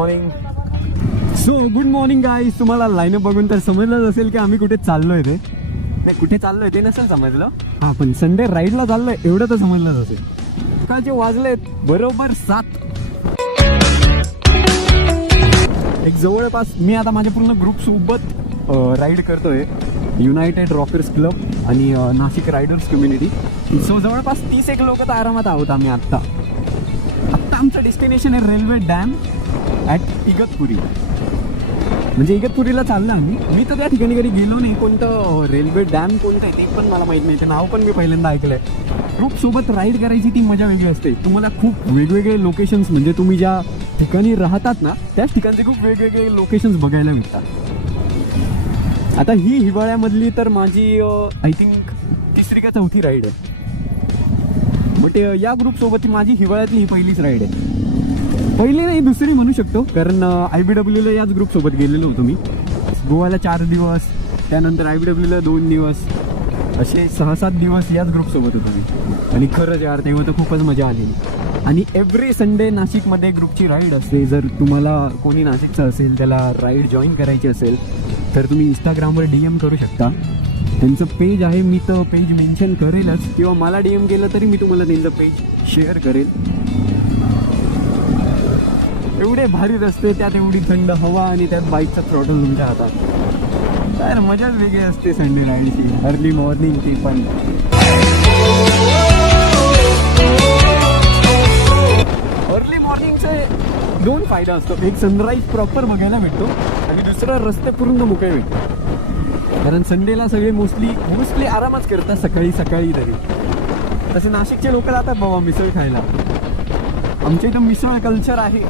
Morning. So good morning guys. तुम्हाला line-up बघून तर समजलंच असेल की आम्ही कुठे चाललोय. ते नाही, कुठे चाललोय ते नसेल समजलं. हा, पण संडे राईडला चाललोय एवढं तर समजलंच असेल. सकाळचे वाजलेत बरोबर 7. एक जवळपास मी आता माझ्या पूर्ण ग्रुप सोबत राईड करतोय. युनायटेड रॉकर्स क्लब आणि नाशिक रायडर्स कम्युनिटी. सो जवळपास 30 लोक तर आरामात आहोत आम्ही. आत्ता आमचं डेस्टिनेशन आहे रेल्वे डॅम ॲट इगतपुरी. म्हणजे इगतपुरीला चाललं आम्ही. मी तर त्या ठिकाणी कधी गेलो नाही. कोणतं रेल्वे डॅम कोणतं आहे ते पण मला माहीत नाही. ते नाव पण मी पहिल्यांदा ऐकलं आहे. ग्रुपसोबत राईड करायची ती मजा वेगळी असते. तुम्हाला खूप वेगवेगळे लोकेशन्स, म्हणजे तुम्ही ज्या ठिकाणी राहतात ना त्याच ठिकाणचे खूप वेगवेगळे लोकेशन्स बघायला मिळतात. आता ही हिवाळ्यामधली तर माझी आय थिंक 3री का 4थी राईड आहे. बट या ग्रुपसोबत माझी हिवाळ्यातली ही पहिलीच राईड आहे. पहिली नाही, 2री म्हणू शकतो. कारण IBWला याच ग्रुपसोबत गेलेलो होतो मी. गोव्याला 4 दिवस, त्यानंतर IBWला 2 दिवस, असे 6-7 दिवस याच ग्रुपसोबत होतो मी. आणि खरंच यार तेव्हा तर खूपच मजा आलेली. आणि एव्हरी संडे नाशिकमध्ये ग्रुपची राईड असते. जर तुम्हाला कोणी नाशिकचं असेल, त्याला राईड जॉईन करायची असेल तर तुम्ही इंस्टाग्रामवर DM करू शकता. त्यांचं पेज आहे, मी तर पेज मेन्शन करेलच. किंवा मला DM केलं तरी मी तुम्हाला त्यांचं पेज शेअर करेल. एवढे भारी रस्ते, त्यात एवढी थंड हवा आणि त्यात बाईकचा थ्रॉटल तुमच्या हातात. तर मजाच वेगळी असते संडे राईडची. अर्ली मॉर्निंग ती पण. अर्ली मॉर्निंगचे 2 फायदा असतो. एक सनराईज प्रॉपर बघायला भेटतो आणि दुसरा रस्ते पूर्ण मोकळे भेटतो. कारण संडेला सगळे मोस्टली आरामच करतात सकाळी तरी. तसे नाशिकचे लोक जातात बाबा मिसळ खायला. आमच्या इथं मिसळ कल्चर आहे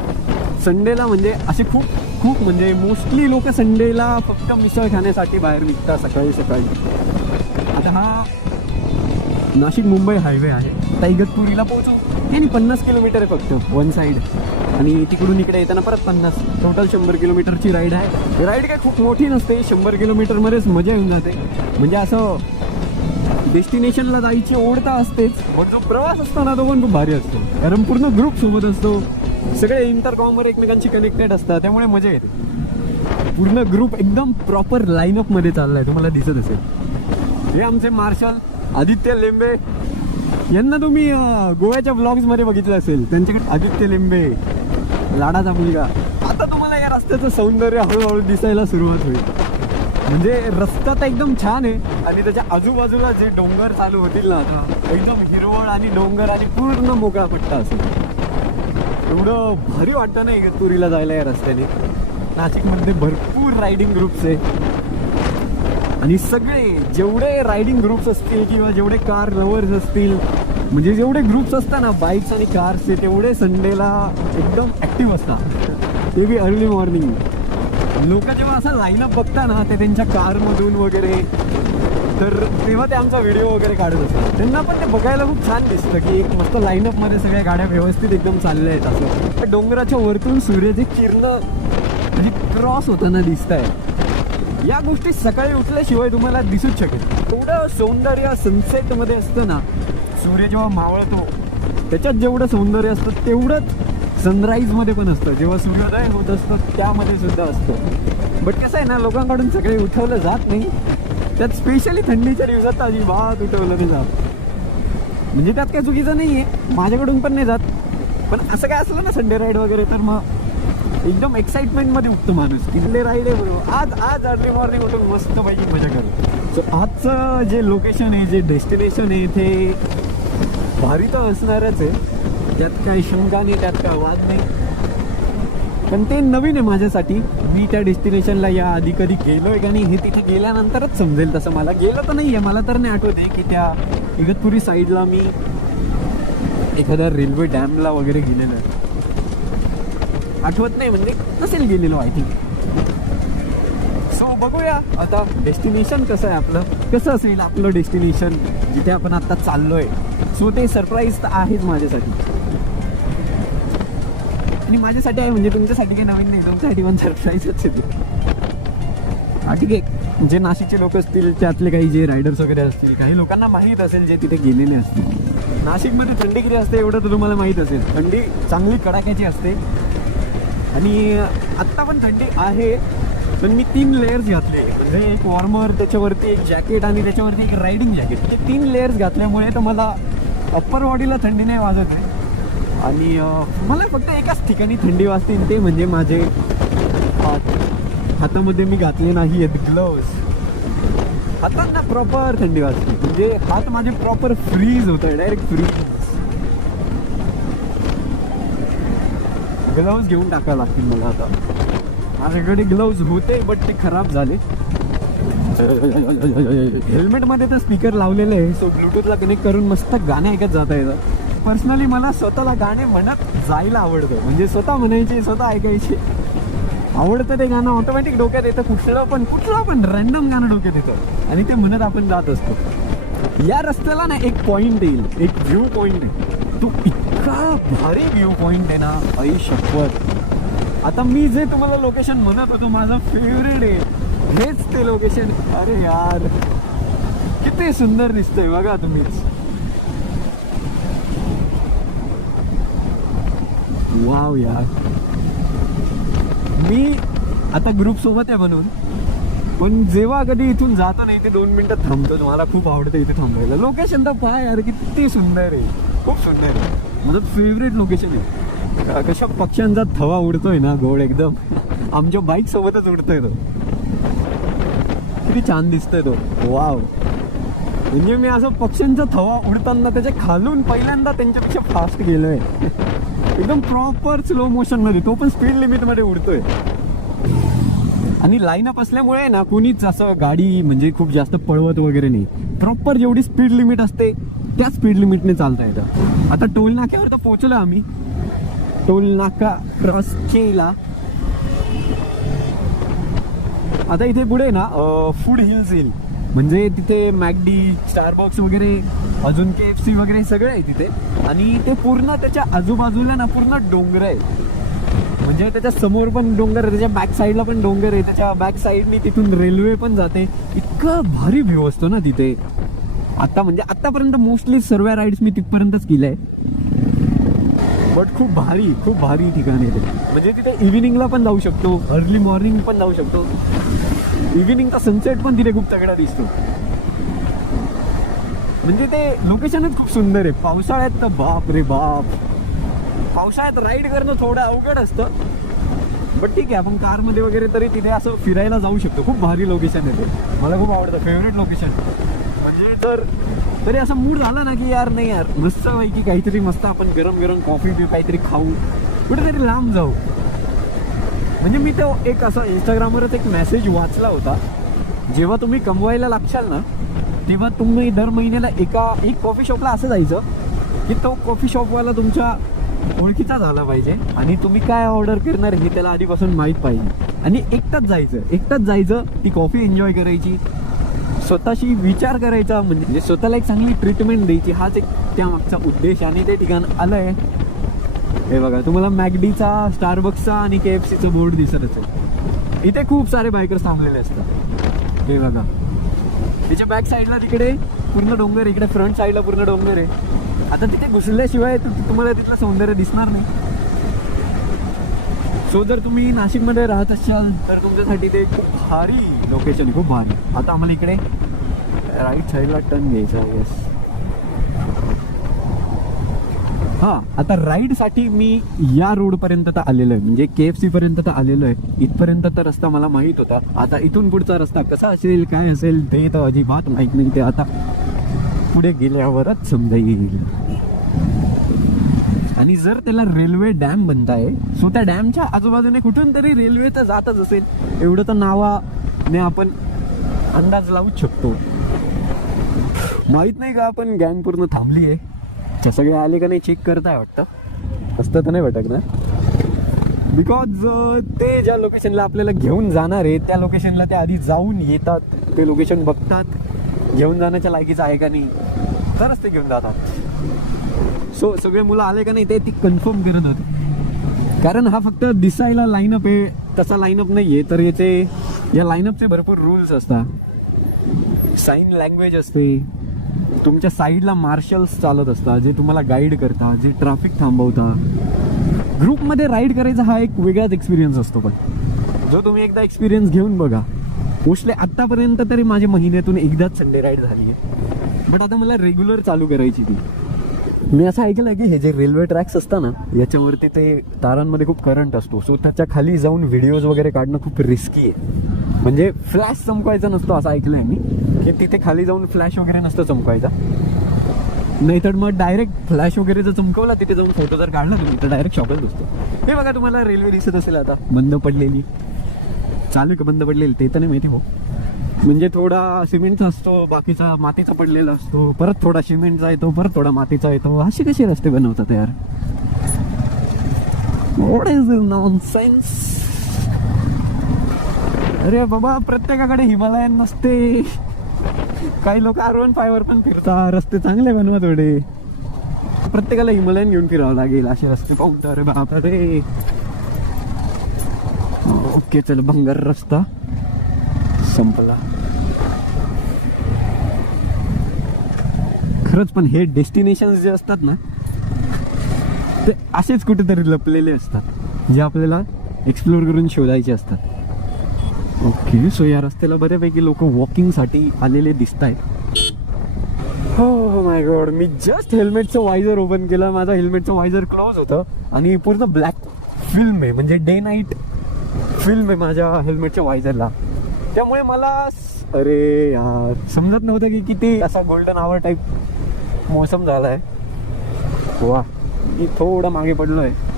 संडेला. म्हणजे असे खूप म्हणजे मोस्टली लोक संडेला फक्त मिसळ खाण्यासाठी बाहेर निघतात सकाळी. आता हा नाशिक मुंबई हायवे आहे. आता इगतपुरीला पोहोचू आणि 50 किलोमीटर आहे फक्त वन साईड. आणि तिकडून इकडे येताना परत 50. टोटल 100 किलोमीटरची राईड आहे. राईड काय खूप मोठी नसते. 100 किलोमीटरमध्येच मजा येऊन जाते. म्हणजे असं डेस्टिनेशनला जायची ओढ तर असतेच, पण जो प्रवास असतो ना तो पण खूप भारी असतो. कारण पूर्ण ग्रुप सोबत असतो. सगळे इंटरकॉमवर एकमेकांशी कनेक्टेड असतात. त्यामुळे मजा येते. पूर्ण ग्रुप एकदम प्रॉपर लाईनअपमध्ये चाललाय. तुम्हाला दिसत असेल हे आमचे मार्शल आदित्य लेंबे. यांना तुम्ही गोव्याच्या ब्लॉग्समध्ये बघितलं असेल. त्यांच्याकडे आदित्य लेंबे, लाडाचा मुलगा. आता तुम्हाला या रस्त्याचं सौंदर्य हळूहळू दिसायला सुरुवात होईल. म्हणजे रस्ता तर एकदम छान आहे आणि त्याच्या आजूबाजूला जे डोंगर चालू होतील ना आता एकदम हिरवळ आणि डोंगर आणि पूर्ण मोकळा पट्टा असेल. एवढं भारी वाटतं ना इगतपुरीला जायला या रस्त्याने. नाशिकमध्ये भरपूर रायडिंग ग्रुप्स आहे. आणि सगळे जेवढे रायडिंग ग्रुप्स असतील किंवा जेवढे कार लवर्स असतील, म्हणजे जेवढे ग्रुप्स असतात ना बाईक्स आणि कार्सचे, तेवढे संडेला एकदम ॲक्टिव्ह असतात. ते बी अर्ली मॉर्निंग. लोक जेव्हा असा लाईनअप बघता ना ते त्यांच्या कारमधून वगैरे, तर तेव्हा ते आमचा व्हिडिओ वगैरे काढत असतात. त्यांना पण ते बघायला खूप छान दिसतं की एक मस्त लाईनअपमध्ये सगळ्या गाड्या व्यवस्थित एकदम चालल्या आहेत. असं डोंगराच्या वरतून सूर्याची किरणं म्हणजे क्रॉस होताना दिसत आहे. या गोष्टी सकाळी उठल्याशिवाय तुम्हाला दिसूच शकेल. एवढं सौंदर्य सनसेटमध्ये असतं ना. सूर्य जेव्हा मावळतो त्याच्यात जेवढं सौंदर्य असतं तेवढंच सनराईजमध्ये पण असतं. जेव्हा सूर्योदय होत असतं त्यामध्ये सुद्धा असतं. बट कसं आहे ना, लोकांकडून सगळे उठवलं जात नाही. त्यात स्पेशली थंडीच्या दिवसात तर अजिबात उठवलं नाही जात. म्हणजे त्यात काही चुकीचं नाही आहे, माझ्याकडून पण नाही जात. पण असं काय असलं ना संडे राईड वगैरे तर मग एकदम एक्साइटमेंटमध्ये उठतो माणूस. इथले राईड आहे बरोबर. आज अर्ली मॉर्निंग उठून मस्त पैकी मजा करतो. सो आजचं जे लोकेशन आहे, जे डेस्टिनेशन आहे ते भारी तर असणारच आहे. त्यात काही शंका नाही, त्यात काय वाद नाही. पण ते नवीन आहे माझ्यासाठी. मी त्या डेस्टिनेशनला या आधी कधी गेलो आहे का नाही हे तिथे गेल्यानंतरच समजेल. तसं मला गेलं तर नाही आहे. मला तर नाही आठवत आहे की त्या इगतपुरी साईडला मी एखाद्या रेल्वे डॅमला वगैरे गेलेलो आहे. आठवत नाही, म्हणजे नसेल गेलेलो आय थिंक. सो बघूया आता डेस्टिनेशन कसं आहे आपलं, कसं असेल आपलं डेस्टिनेशन जिथे आपण आता चाललो आहे. सो ते सरप्राईज तर आहेच माझ्यासाठी. आणि माझ्यासाठी आहे म्हणजे तुमच्यासाठी काही नवीन नाही, तुमच्यासाठी पण सरप्राईजच आहे. हा ठीक आहे. जे नाशिकचे लोक असतील त्यातले काही जे रायडर्स वगैरे असतील, काही लोकांना माहीत असेल जे तिथे गेलेले असतील. नाशिकमध्ये थंडी किती असते एवढं तर तुम्हाला माहीत असेल. थंडी चांगली कडाक्याची असते. आणि आत्ता पण थंडी आहे, पण मी 3 लेयर्स घातले. म्हणजे एक वॉर्मर, त्याच्यावरती एक जॅकेट आणि त्याच्यावरती एक रायडिंग जॅकेट. ते 3 लेयर्स घातल्यामुळे तर मला अप्पर बॉडीला थंडी नाही वाजत आहे. आणि मला फक्त एकाच ठिकाणी थंडी वाजते, ते म्हणजे माझे हातामध्ये मी घातले नाही आहेत ग्लोव्स. हातात ना प्रॉपर थंडी वाजते, म्हणजे हात माझे प्रॉपर फ्रीज होत आहे, डायरेक्ट फ्रीज. ग्लोव्स घेऊन टाकायला लागतील मला आता. माझ्याकडे ग्लोव्स होते बट ते खराब झाले. हेल्मेटमध्ये तर स्पीकर लावलेले आहे, सो ब्लूटूथला कनेक्ट करून मस्त गाणे ऐकत जाता येतं. पर्सनली मला स्वतःला गाणे म्हणत जायला आवडतं, म्हणजे स्वतः म्हणायचे, स्वतः ऐकायचे. आवडतं ते गाणं ऑटोमॅटिक डोक्यात येतं. कुठलं पण रॅन्डम गाणं डोक्यात येतं आणि ते म्हणत आपण जात असतो. या रस्त्याला ना एक पॉइंट येईल, एक व्ह्यू पॉइंट आहे. तो इतका भारी व्ह्यू पॉइंट आहे ना, आई शपथ. आता मी जे तुम्हाला लोकेशन म्हणत होतो माझं फेवरेट आहे, हेच ते लोकेशन. अरे यार किती सुंदर दिसतंय बघा तुम्हीच. वाव यार. मी आता ग्रुप सोबत आहे म्हणून, पण जेव्हा कधी इथून जातो ना, इथे 2 मिनिटं थांबतो. मला खूप आवडतं इथे थांबायला. लोकेशन तर पाय यार किती सुंदर आहे, खूप सुंदर आहे. माझं फेवरेट लोकेशन आहे. कशा पक्ष्यांचा थवा उडतोय ना गोड एकदम, आमच्या बाईक सोबतच उडतोय तो. किती छान दिसतोय तो. वाव. म्हणजे मी असं पक्ष्यांचा थवा उडताना त्याच्या खालून पहिल्यांदा त्यांच्यापेक्षा फास्ट गेलोय. एकदम प्रॉपर स्लो मोशन मध्ये, तो पण स्पीड लिमिट मध्ये उडतोय. आणि लाईनअप असल्यामुळे ना कुणीच असं गाडी म्हणजे खूप जास्त पळवत वगैरे नाही. प्रॉपर जेवढी स्पीड लिमिट असते त्या स्पीड लिमिटने चालता येतं. आता टोल नाक्यावर तर पोहोचलो आम्ही. टोल नाका क्रॉस केला. आता इथे पुढे ना फूड हिल्स येईल, म्हणजे तिथे मॅकडी, स्टारबक्स वगैरे, अजून KFC वगैरे सगळं आहे तिथे. आणि ते पूर्ण त्याच्या आजूबाजूला ना पूर्ण डोंगर आहे. म्हणजे त्याच्या समोर पण डोंगर आहे, त्याच्या बॅक साईडला पण डोंगर आहे, त्याच्या बॅक साईडनी तिथून रेल्वे पण जाते. इतका भारी व्ह्यू असतो ना तिथे. आता म्हणजे आतापर्यंत मोस्टली सर्व राईड्स मी तिथपर्यंतच केलंय, बट खूप भारी ठिकाण आहे ते. म्हणजे तिथे इव्हिनिंगला पण जाऊ शकतो, अर्ली मॉर्निंग पण जाऊ शकतो. इव्हिनिंगचा सनसेट पण तिथे खूप तगडा दिसतो. म्हणजे ते लोकेशनच खूप सुंदर आहे. पावसाळ्यात तर बाप रे बाप. पावसाळ्यात राईड करणं थोडं अवघड असतं, बट ठीक आहे, आपण कारमध्ये वगैरे तरी तिथे असं फिरायला जाऊ शकतो. खूप भारी लोकेशन आहे ते, मला खूप आवडतं, फेवरेट लोकेशन. म्हणजे तर तरी असा मूड झाला ना की यार नाही यार, मस्त पैकी काहीतरी मस्त आपण गरम गरम कॉफी पिऊ, काहीतरी खाऊ, कुठेतरी लांब जाऊ. म्हणजे मी तो एक असा इंस्टाग्रामवरच एक मेसेज वाचला होता, जेव्हा तुम्ही कमवायला लागशाल ना तेव्हा तुम्ही दर महिन्याला एक कॉफी शॉपला असं जायचं की तो कॉफी शॉपवाला तुमच्या ओळखीचा झाला पाहिजे आणि तुम्ही काय ऑर्डर करणार हे त्याला आधीपासून माहीत पाहिजे. आणि एकटाच जायचं, ती कॉफी एन्जॉय करायची, स्वतःशी विचार करायचा, म्हणजे स्वतःला एक चांगली ट्रीटमेंट द्यायची. हाच एक त्यामागचा उद्देश. आणि ते ठिकाण आलंय हे बघा, तुम्हाला मॅकडीचा, स्टारबक्सचा आणि KFCचा बोर्ड दिसत असेल. इथे खूप सारे बायकर्स थांबलेले असतात. हे बघा, तिच्या बॅक साईडला तिकडे पूर्ण डोंगर, इकडे फ्रंट साईडला पूर्ण डोंगर आहे. आता तिथे घुसल्याशिवाय तुम्हाला तिथलं सौंदर्य दिसणार नाही. सो जर तुम्ही नाशिकमध्ये राहत असाल तर तुमच्यासाठी ते खूप भारी लोकेशन आहे, खूप भारी. आता आम्हाला इकडे राईट साईडला टर्न घ्यायचा आहे. येस, हां. आता राईडसाठी मी या रोडपर्यंत तर आलेलो आहे, म्हणजे KFC पर्यंत तर आलेलो आहे. इथपर्यंत तर रस्ता मला माहीत होता. आता इथून पुढचा रस्ता कसा असेल, काय असेल ते तर अजिबात माहीत नाही. ते आता पुढे गेल्यावरच समजाईल. आणि जर त्याला रेल्वे डॅम बनताय, सो त्या डॅमच्या आजूबाजूने कुठून तरी रेल्वे तर जातच असेल, एवढं तर नावाने आपण अंदाज लावूच शकतो. माहित नाही का आपण गँग पूर्ण थांबली आहे, त्या सगळे आले का नाही चेक करताय वाटतं. असतं तर नाही वाटत ना, बिकॉज ते ज्या लोकेशनला आपल्याला घेऊन जाणार आहे त्या लोकेशनला ते आधी जाऊन येतात, ते लोकेशन बघतात, घेऊन जाण्याच्या लायकीचं आहे का नाही, तरच ते घेऊन जातात. सो सगळे मुलं आले का नाही ते ती कन्फर्म करत होते. कारण हा फक्त दिसायला लाईनअप आहे तसा लाईनअप नाही आहे, तर या लाईनअपचे भरपूर रूल्स असतात. साईन लँग्वेज असते, तुमच्या साईडला मार्शल्स चालत असतात जे तुम्हाला गाईड करतात, जे ट्रॅफिक थांबवतात. ग्रुपमध्ये राईड करायचा हा एक वेगळाच एक्सपिरियन्स असतो, पण जो तुम्ही एकदा एक्सपिरियन्स घेऊन बघा. मोस्टली आत्तापर्यंत तरी माझ्या महिन्यातून एकदाच संडे राईड झाली आहे, बट आता मला रेग्युलर चालू करायची ती. मी असं ऐकलं की हे जे रेल्वे ट्रॅक्स असतात ना, याच्यावरती ते तारांमध्ये खूप करंट असतो, सो त्याच्या खाली जाऊन व्हिडिओज वगैरे काढणं खूप रिस्की आहे. म्हणजे फ्लॅश चमकायचा नसतो असं ऐकलं आहे मी, की तिथे खाली जाऊन फ्लॅश वगैरे नसतं चमकायचा. नाहीतर मग डायरेक्ट फ्लॅश वगैरे जर चमकवला तिथे जाऊन फोटो जर काढला तुम्ही तर डायरेक्ट शॉकच बसतो. हे बघा तुम्हाला रेल्वे दिसत असेल आता बंद पडलेली, चालू का बंद पडलेली ते तर नाही माहिती भाऊ. म्हणजे थोडा सिमेंटचा असतो, बाकीचा मातीचा पडलेला असतो, परत थोडा सिमेंटचा येतो, परत थोडा मातीचा येतो. असे कसे रस्ते बनवतात यार, व्हॉट इज नॉनसेन्स. अरे बाबा प्रत्येकाकडे हिमालयन नसते, काही लोक R15 वर पण फिरतात. रस्ते चांगले बनवा थोडे, प्रत्येकाला हिमालयन घेऊन फिरावं लागेल असे रस्ते पाहून तर. अरे बाप रे. ओके चल, भंगार रस्ता संपला. खरंच पण हे डेस्टिनेशन जे असतात ना ते असेच कुठेतरी लपलेले असतात, जे आपल्याला एक्सप्लोर करून शोधायचे असतात. ओके, सो या रस्त्याला बऱ्यापैकी लोक वॉकिंगसाठी आलेले दिसत आहेत. हो माय गॉड, मी जस्ट हेल्मेटचं वायझर ओपन केलं, माझा हेल्मेटचं वायझर क्लोज होतं आणि पूर्ण ब्लॅक फिल्म आहे, म्हणजे डे नाईट फिल्म आहे माझ्या हेल्मेटच्या वायझरला. त्यामुळे मला अरे यार समजत नव्हतं की किती असा गोल्डन आवर टाईप मोसम झाला आहे. वा, मी थोडं मागे पडलो आहे.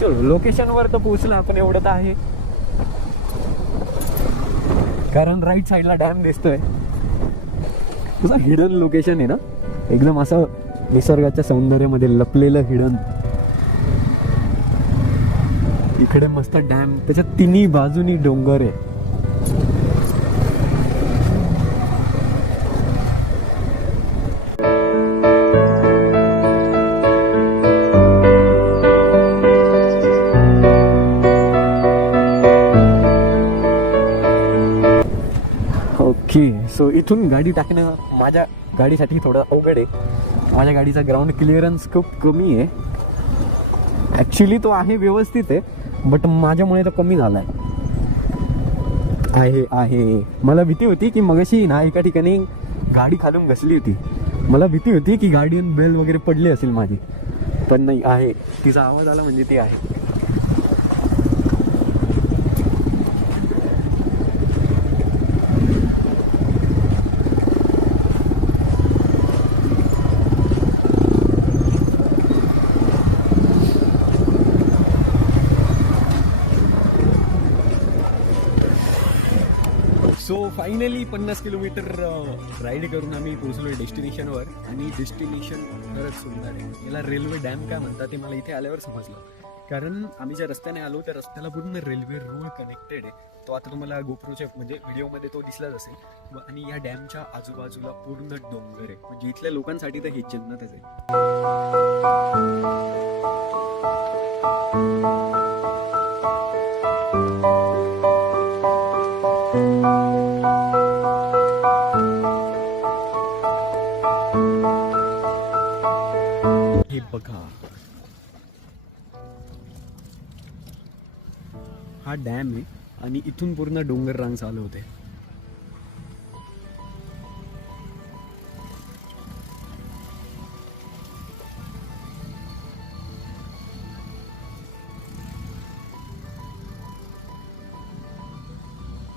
चलो लोकेशनवर तर पोहोचला आपण, एवढं तर आहे. कारण राईट साईडला डॅम दिसतोय. तुझा हिडन लोकेशन आहे ना, एकदम असं निसर्गाच्या सौंदर्यामध्ये लपलेलं हिडन. इकडे मस्त डॅम, त्याच्या तिन्ही बाजूनी डोंगर आहे. ओके, सो इथून गाडी टाकणं माझ्या गाडीसाठी थोडं अवघड आहे. माझ्या गाडीचा ग्राउंड क्लिअरन्स खूप कमी आहे. ॲक्च्युली तो आहे व्यवस्थित आहे, बट माझ्यामुळे तो कमी झाला आहे. मला भीती होती की मगाशी ना एका ठिकाणी गाडी खालून घसली होती. मला भीती होती की गार्डियन बेल वगैरे पडली असेल माझी, पण नाही आहे. तिचा आवाज आला म्हणजे ती आहे. सो फायनली 50 किलोमीटर राईड करून आम्ही पोहोचलोय डेस्टिनेशनवर. आणि डेस्टिनेशन खरंच सुंदर आहे. याला रेल्वे डॅम काय म्हणतात ते मला इथे आल्यावर समजलं. कारण आम्ही ज्या रस्त्याने आलो त्या रस्त्याला पूर्ण रेल्वे रोड कनेक्टेड आहे. तो आता तुम्हाला गोप्रोच्या म्हणजे व्हिडिओमध्ये तो दिसलाच असेल. आणि या डॅमच्या आजूबाजूला पूर्ण डोंगर आहे. म्हणजे इथल्या लोकांसाठी तर हे जन्नतच आहे. हे बघा, हा डॅम आहे आणि इथून पूर्ण डोंगर रांग चालू होते.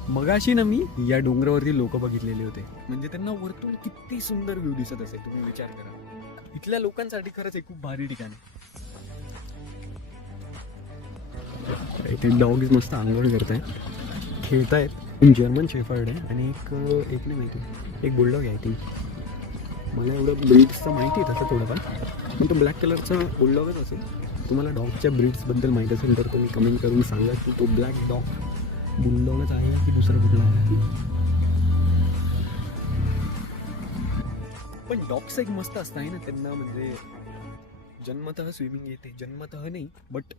मगाशी ना मी या डोंगरावरती लोक बघितलेले होते. म्हणजे त्यांना वरतून किती सुंदर व्ह्यू दिसत असेल, तुम्ही विचार करा. इथल्या लोकांसाठी खरंच एक खूप भारी ठिकाण आहे. इथे डॉग्स मस्त आंघोळ करतायत, खेळतायत. जर्मन शेफर्ड आहे आणि एक नाही माहिती, एक बुलडॉग आहे. ती मला एवढं ब्रीड्सचं माहिती आहे तसं थोडंफार, पण तो ब्लॅक कलरचा बुलडॉगच असेल. तुम्हाला डॉगच्या ब्रीड्सबद्दल माहीत असेल तर तुम्ही कमेंट करून सांगा की तो ब्लॅक डॉग बुलडॉगच आहे की दुसरं कुठला आहे. पण डॉग्स एक मस्त असतं आहे ना, त्यांना म्हणजे जन्मतः स्विमिंग येते. जन्मतः नाही, बट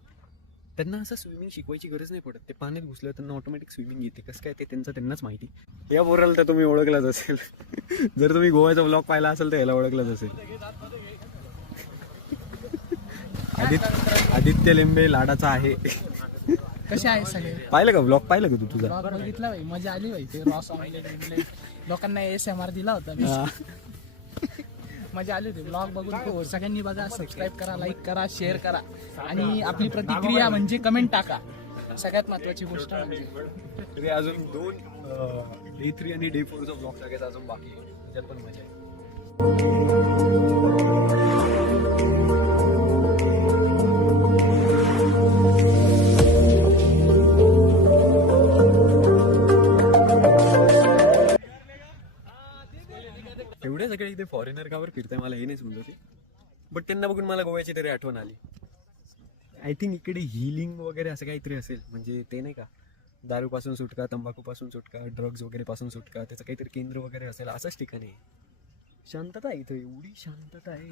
त्यांना असं स्विमिंग शिकवायची गरज नाही पडत. ते पाण्यात घुसलं त्यांना ऑटोमॅटिक स्विमिंग येते. कसं काय ते त्यांनाच माहिती. या बोराला तर तुम्ही ओळखलाच असेल. जर तुम्ही गोव्याचा व्लॉग पाहिला असेल तर याला ओळखलाच असेल. आदित्य लिंबे लाडाचा आहे. कसे आहे सगळे? पाहिलं का ब्लॉग पाहिलं का तू तुझा? ब्लॉग बघितला भाई, मजा आली भाई. ते रॉस लोकांना ASMR दिला होता मी. मजा आली होती ब्लॉग बघून. हो सगळ्यांनी बघा, सबस्क्राईब करा, लाईक करा, शेअर करा आणि आपली प्रतिक्रिया म्हणजे कमेंट टाका. सगळ्यात महत्वाची गोष्ट म्हणजे अजून 2 Day 3 आणि Day 4 चा ब्लॉग टाकायचा अजून बाकी आहे. त्याच्यात पण मजा आहे. एवढे सगळे इथे फॉरेनर कावर फिरताय मला हे नाही समजत. बट त्यांना बघून मला गोव्याची तरी आठवण आली. आय थिंक इकडे हिलिंग वगैरे असं काहीतरी असेल. म्हणजे ते नाही का, दारूपासून सुटका, तंबाखूपासून सुटका, ड्रग्ज वगैरे पासून सुटका, त्याचं काहीतरी केंद्र वगैरे असेल. असंच ठिकाण आहे. शांतता आहे इथे, एवढी शांतता आहे,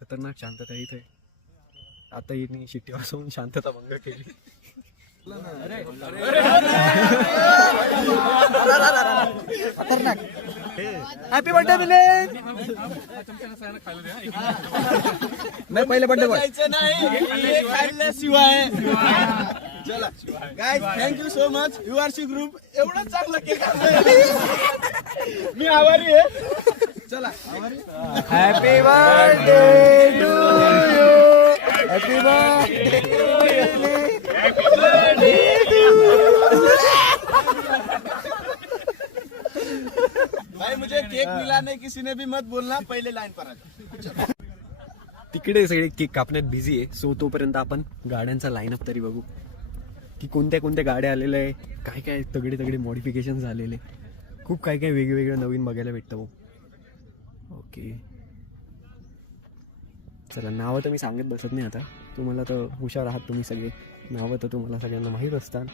खतरनाक शांतता आहे इथे. आता येणे शिट्टी वाजवून शांतता भंग केली. Happy birthday Milind. नाही पहिले बर्थडे बॉय खाल्ल्याशिवाय. चला guys, thank you so much URC group. एवढं चांगलं केक मी आभारी आहे. चला happy birthday to you. Happy birthday भाई, मुझे केक मिला नहीं, किसी ने भी मत बोलना. पहिले लाईन पर आ. तिकडे सगळे केक कापण्यात बिझी आहे. सो तोपर्यंत आपण गाड्यांचा लाईनअप तरी बघू की कोणत्या कोणत्या गाड्या आलेल्या आहे, काय काय तगडे तगडे मॉडिफिकेशन झालेले. खूप काय काय वेगवेगळं नवीन बघायला भेटतं भाऊ. ओके चला, नावं तर मी सांगत बसत नाही आता. तुम्हाला तर हुशार आहात तुम्ही सगळे. नावं तर तुम्हाला सगळ्यांना माहीत असतात.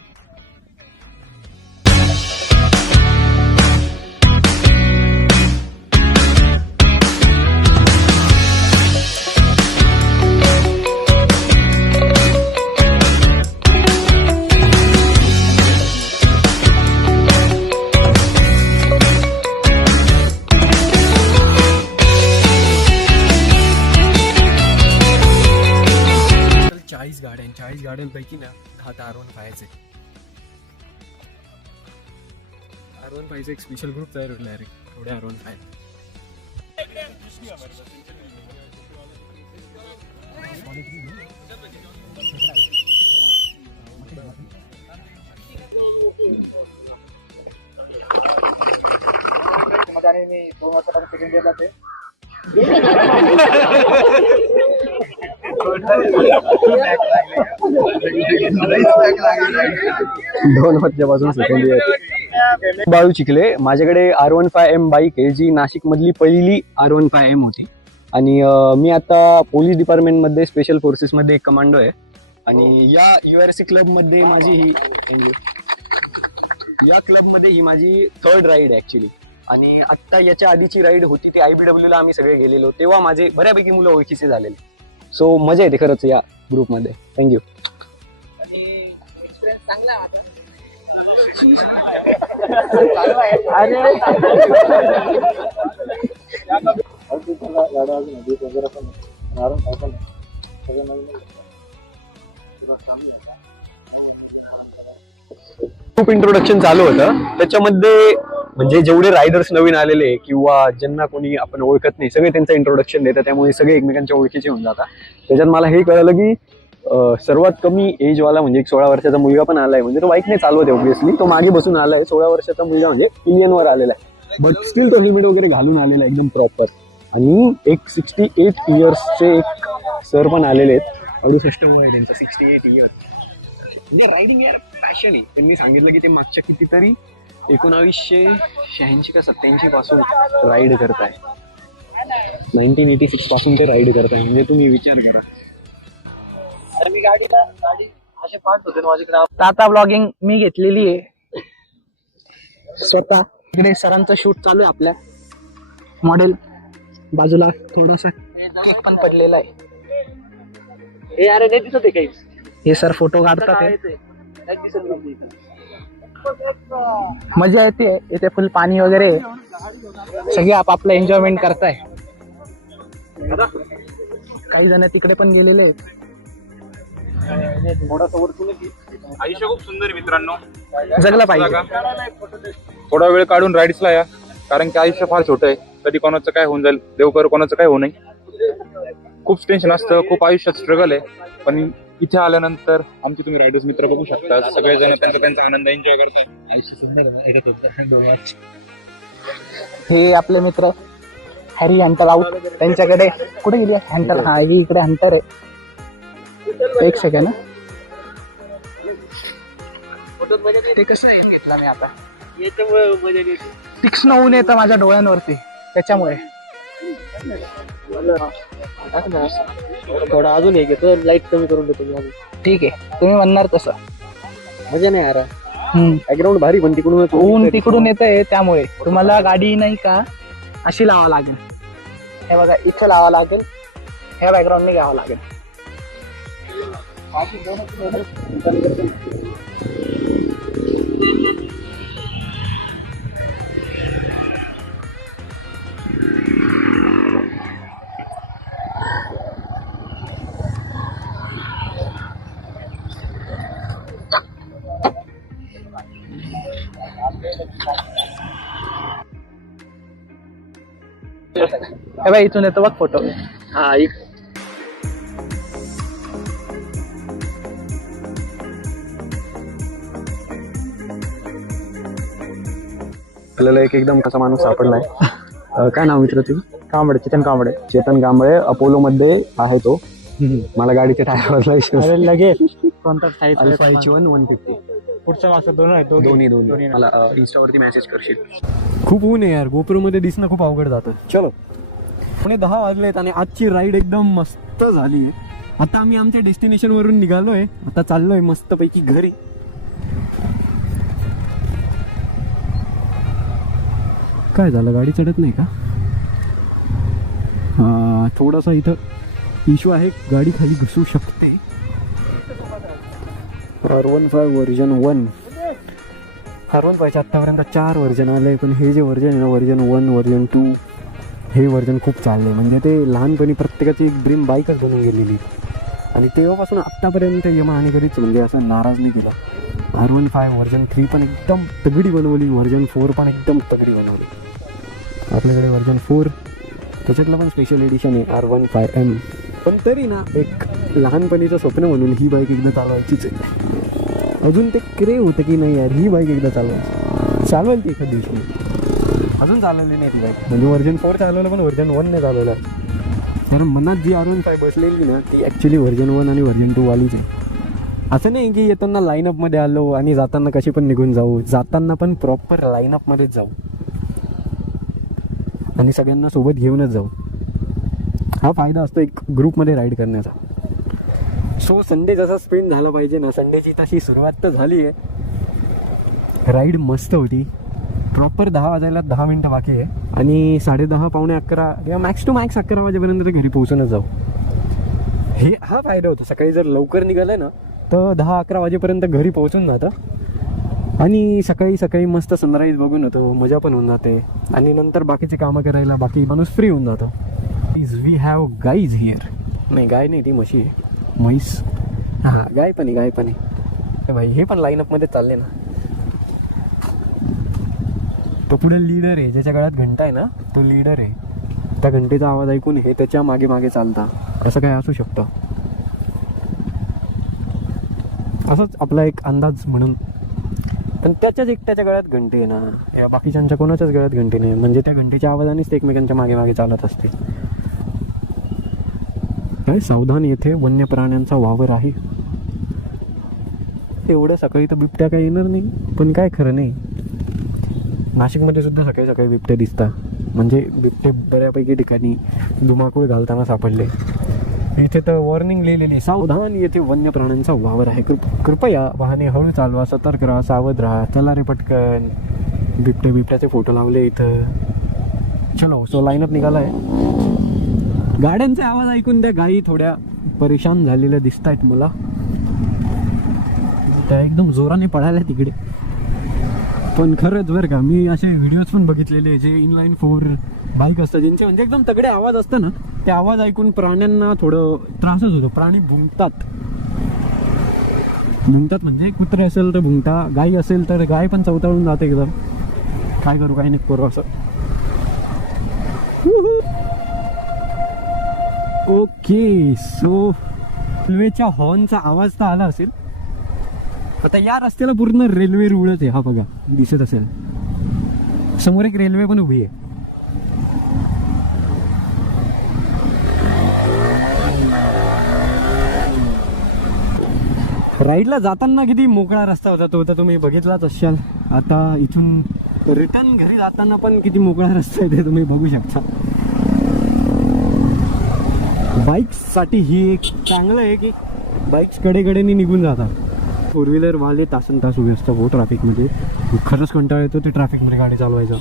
गाड्या 40 गाड्यांपैकी ना 10 R15 R15 एक स्पेशल ग्रुप तयार होईल रे. थोडे R15 2 वर्षापासून सेकंड इयर. बाळू चिखले. माझ्याकडे R15M बाईक आहे, जी नाशिक मधली पहिली R15M होती. आणि मी आता पोलीस डिपार्टमेंट मध्ये स्पेशल फोर्सेस मध्ये एक कमांडो आहे. आणि या URC क्लब मध्ये माझी ही माझी 3rd राईड आहे ऍक्च्युली. आणि आता याच्या आधीची राईड होती ती IBW ला आम्ही सगळे गेलेलो. तेव्हा माझे बऱ्यापैकी मुलं ओळखीचे झालेले. सो मजा येते खरंच या ग्रुप मध्ये. थँक्यू. खूप इंट्रोडक्शन चालू होतं त्याच्यामध्ये. म्हणजे जेवढे रायडर्स नवीन आलेले किंवा ज्यांना कोणी आपण ओळखत नाही, सगळे त्यांचं इंट्रोडक्शन देतात. त्यामुळे सगळे एकमेकांच्या ओळखीचे होऊन जातात. त्याच्यात मला हे कळलं की सर्वात कमी एज वाला म्हणजे एक 16 वर्षाचा मुलगा पण आलाय. म्हणजे तो बाईक नाही चालवते ऑब्व्हियसली, तो मागे बसून आलाय. 16 वर्षाचा मुलगा म्हणजे पिलियन वर आलेला आहे. बट स्टील तो हेल्मेट वगैरे घालून आलेला एकदम प्रॉपर. आणि एक 68 इयर्सचे एक सर पण आलेले आहेत. 68 वय त्यांचं, 68 इयर्स. म्हणजे रायडिंग या पॅशन आहे. त्यांनी सांगितलं की ते मागच्या कितीतरी 1986 का 87 पासून राईड करताय. 1986 पासून ते राईड करताय. म्हणजे तुम्ही विचार करा. टाटा ब्लॉगिंग मी घेतलेली आहे स्वतः. इकडे सरांचं शूट चालू आहे. आपल्या मॉडेल बाजूला थोडासा केक पण पडलेला आहे. हे अरे नाही दिसत आहे काही. हे सर फोटो काढतात. मजा येते इथे. फुल पाणी वगैरे, सगळे आपापलं एन्जॉयमेंट करताय. काही जण तिकडे पण गेलेले आहेत. आयुष्य खूप सुंदर आहे मित्रांनो. जगला पाहिजे. थोडा वेळ काढून राईड्सला या, कारण की आयुष्य फार छोटं आहे. कधी कोणाचं काय होऊन जाईल, देव कर कोणाचं काय होऊ नये. खूप टेन्शन असतं, खूप आयुष्यात स्ट्रगल आहे. पण इथे आल्यानंतर आमचे तुम्ही रायडर्स मित्र बघू शकता, सगळेजण त्यांचा आनंद एन्जॉय करतात. आयुष्य सुंदर आहे. हे आपले मित्र हॅरी हंटर आउट. त्यांच्याकडे कुठे गेली हंटर? हा ही इकडे हंटर आहे. एक सेकंड. ते कसं आहे घेतला मी आता, तीक्ष्ण ऊन येतं माझ्या डोळ्यांवरती, त्याच्यामुळे. थोडा अजून एक येतो, लाईट कमी करून देतो. ठीक आहे, तुम्ही म्हणणार तसं. मजा नाही यार. बॅकग्राऊंड भारी, पण तिकडून ऊन तिकडून येतंय, त्यामुळे तुम्हाला गाडी नाही का अशी लावा लागेल. हे बघा, इथं लावा लागेल, ह्या बॅकग्राऊंडने घ्यावं लागेल. हे बाई, इथून येतो बघ फोटो. हा एक आपल्याला एक एकदम कसा माणूस सापडलाय. काय नाव मित्र तुझं? कांबळे, चेतन कांबळे. चेतन कांबळे. अपोलो मध्ये आहे तो. मला गाडीचे टायर बदलायचे. लगेच कोणता साईज? Alpha H1 150. पुढच्या मागचं दोन आहे. दोन्ही मला इंस्टावरती मेसेज करशील. खूप ऊन आहे यार, गोप्रो मध्ये दिसणं खूप अवघड जातं. चलो, पुणे 10 वाजलेत आणि आजची राईड एकदम मस्त झाली आहे. आता आम्ही आमच्या डेस्टिनेशन वरून निघालोय. आता चाललोय मस्त पैकी घरी. काय झालं, गाडी चढत नाही का? थोडासा इथं इश्यू आहे, गाडी खाली घुसू शकते. R15 version 1. R15 आत्तापर्यंत 4 वर्जन आले, पण हे जे वर्जन आहे ना, वर्जन 1 वर्जन 2 हे वर्जन खूप चालले. म्हणजे ते लहानपणी प्रत्येकाची एक ड्रीम बाईकच बनून गेलेली, आणि तेव्हापासून आत्तापर्यंत यमाहाने कधीच म्हणजे असं नाराज नाही केला. R15 वर्जन 3 पण एकदम तगडी बनवली, वर्जन 4 पण एकदम तगडी बनवली. आपल्याकडे वर्जन 4 त्याच्यातलं पण स्पेशल एडिशन आहे R15M. पण तरी ना, एक लहानपणीचं स्वप्न म्हणून ही बाईक एकदा चालवायचीच आहे. अजून ते क्रेव होतं की नाही यार, ही बाईक एकदा चालवायची ती एखाद दिवशी. अजून चालवली नाही ती बाईक. म्हणजे वर्जन 4 चालवलं, पण वर्जन 1 नाही चालवलं. कारण मनात जी R15 बसलेली ना, ती ॲक्च्युली वर्जन 1 आणि वर्जन 2 वालीच आहे. असं नाही की येताना लाईनअपमध्ये आलो आणि जाताना कशी पण निघून जाऊ. जाताना पण प्रॉपर लाईनअपमध्येच जाऊ आणि सगळ्यांना सोबत घेऊनच जाऊ. हा फायदा असतो एक ग्रुपमध्ये राईड करण्याचा. सो संडे जसा स्पेंड झाला पाहिजे ना, संडेची तशी सुरुवात तर झाली आहे. राईड मस्त होती. प्रॉपर 10 वाजायला 10 मिनटं बाकी आहे आणि 10:30 पावणे 11 किंवा मॅक्स टू मॅक्स 11 वाजेपर्यंत तर घरी पोहोचूनच जाऊ. हा फायदा होतो. सकाळी जर लवकर निघालं ना तर 10-11 वाजेपर्यंत घरी पोहोचून जातं आणि सकाळी मस्त सनराईज बघून होतो, मजा पण होऊन जाते आणि नंतर बाकीची कामं करायला बाकी माणूस फ्री होऊन जातो. We have guys here. नाही, गाय नाही, ती म्हशी आहे. म्हैस. हां, गाय पण आहे भाई. हे पण लाईनअपमध्ये चालले ना. तो पुढे लीडर आहे, ज्याच्या गळ्यात घंटा आहे ना, तो लीडर आहे. त्या घंटेचा आवाज ऐकून हे त्याच्या मागे मागे चालता, असं काय असू शकतं. असंच आपला एक अंदाज म्हणून. पण त्याच्याच एकट्याच्या गळ्यात घंटे आहे ना, या बाकीच्यांच्या कोणाच्याच गळ्यात घंटे नाही. म्हणजे त्या घंटेच्या आवाजानेच ते एकमेकांच्या मागे मागे चालत असते. काय सावधान, येथे वन्य प्राण्यांचा वावर आहे. एवढं सकाळी तर बिबट्या काही येणार नाही, पण काय खरं नाही. नाशिकमध्ये सुद्धा सकाळी बिबटे दिसतात. म्हणजे बिबटे बऱ्यापैकी ठिकाणी धुमाकूळ घालताना सापडले. इथे तर वॉर्निंग लिहिलेली, सावधान, येथे वन्य प्राण्यांचा वावर आहे. कृपया वाहने हळू चालवा, सतर्क राहा, सावध राहा. चला रे पटकन. बिबट्याचे फोटो लावले इथं. चलो, सो लाईनअप निघालाय. गाड्यांचे आवाज ऐकून त्या गायी थोड्या परेशान झालेल्या दिसत आहेत मला. त्या एकदम जोराने पळाल्या तिकडे. पण खरंच बरं का, मी असे व्हिडिओज पण बघितलेले जे इनलाईन 4 बाईक असतात ज्यांचे म्हणजे एकदम तगडे आवाज असतं ना, ते आवाज ऐकून प्राण्यांना थोडं त्रासच होतो. प्राणी भुंकतात म्हणजे कुत्रे असेल तर भुंकता, गाई असेल तर गाय पण चवताळून जाते एकदम. काय करू काय नाही करू असं. ओके, सो रेल्वेच्या हॉर्नचा आवाज तर आला असेल. आता या रस्त्याला पूर्ण रेल्वे रुळच आहे. हा बघा दिसत असेल समोर एक रेल्वे पण उभी आहे. राईडला जाताना किती मोकळा रस्ता होता तो तर तुम्ही बघितलाच असाल. आता इथून रिटर्न घरी जाताना पण किती मोकळा रस्ता आहे ते तुम्ही बघू शकता. बाईक्ससाठी ही एक चांगलं आहे की बाईक्स कडेकडेने निघून जातात. 4 व्हीलर वाले तासन तास उभे असतात हो ट्रॅफिकमध्ये. खरंच कंटाळा येतो ते ट्रॅफिकमध्ये गाडी चालवायचा.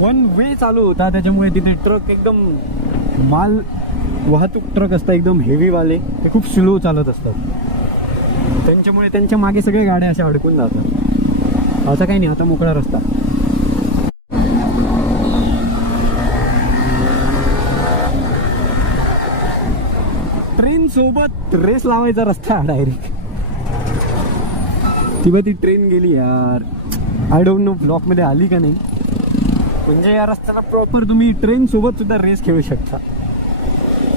1 वे चालू होता त्याच्यामुळे तिथे ट्रक एकदम माल वाहतूक ट्रक असतात एकदम हेवीवाले, ते खूप स्लो चालत असतात. त्यांच्यामुळे त्यांच्या मागे सगळे गाड्या अशा अडकून जातात. आता काही नाही, आता मोकळा रस्ता. ट्रेन सोबत रेस लावायचा रस्ता डायरेक्ट. ती ट्रेन गेली यार. आय डोंट नो ब्लॉक मध्ये आली का नाही. म्हणजे या रस्त्याला प्रॉपर तुम्ही ट्रेन सोबत सुद्धा रेस खेळू शकता.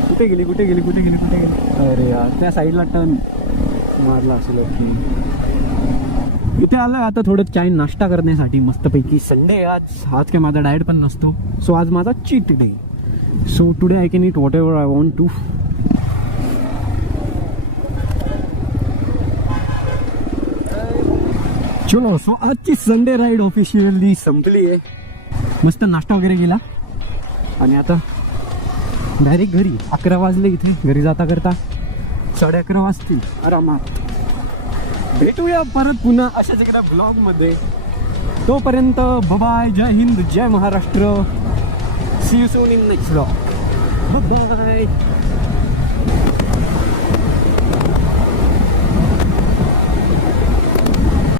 कुठे गेली. अरे यार त्या साईडला टर्न मारला असेल. इथे आलं आता थोडं चाय नाश्ता करण्यासाठी मस्तपैकी. संडे आज काय माझा डाएट पण नसतो. सो आज माझा cheat day. So today I can eat whatever I want to. चलो, सो आजची संडे राईड ऑफिशियली संपली आहे. मस्त नाश्ता वगैरे केला आणि आता डायरेक्ट घरी. 11 वाजले इथे घरी जाता करता. 11:30 वाजतील आरामात. भेटूया परत पुन्हा अशाच एखाद्या ब्लॉगमध्ये. तोपर्यंत बाय, जय हिंद, जय Maharashtra. See you soon in next blog. Bye.